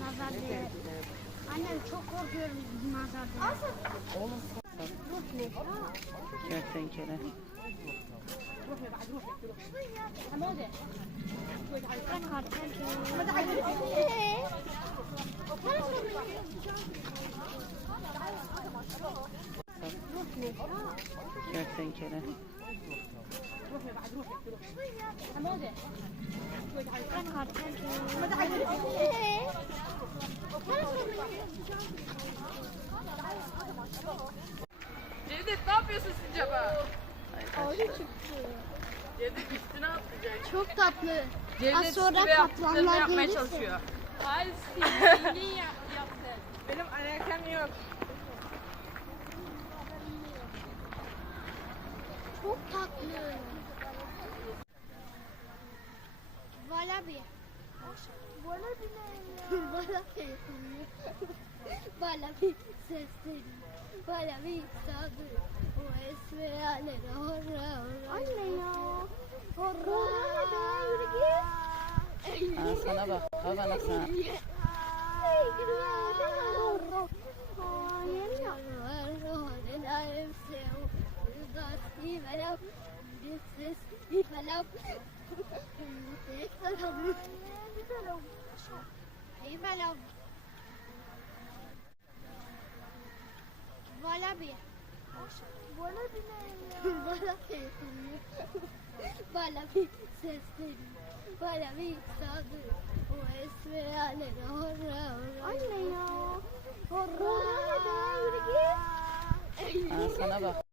nazar diye. Anne çok korkuyorum nazardan. Oğlum. Kertenkele. Kertenkele. روحي بعد روحي روحي حماده شوي تعالي Cevdet ne yapıyorsun sincaba? Öyle çıktı. Cevdet üstüne atlayacak. Çok tatlı. Cevdet Az sonra üstüne yaptıklarını kaplanlar yapmaya gelirse. çalışıyor. Hayır, yap, yaptı. Benim alakam yok. Çok tatlı. Valabi. Valabi ne ya? Valabi. Valabi sesleri. Valabi sadı. O esme ale horra horra. Anne ya. Horra. Horra yürü git. Aa, sana bak. Bak bana sana. Valabi. Valabi ne ya? Valabi. Valabi sesleri. Valabi sadı. O esme ale horra horra. Anne ya. Horra. Horra yürü git. Sana bak.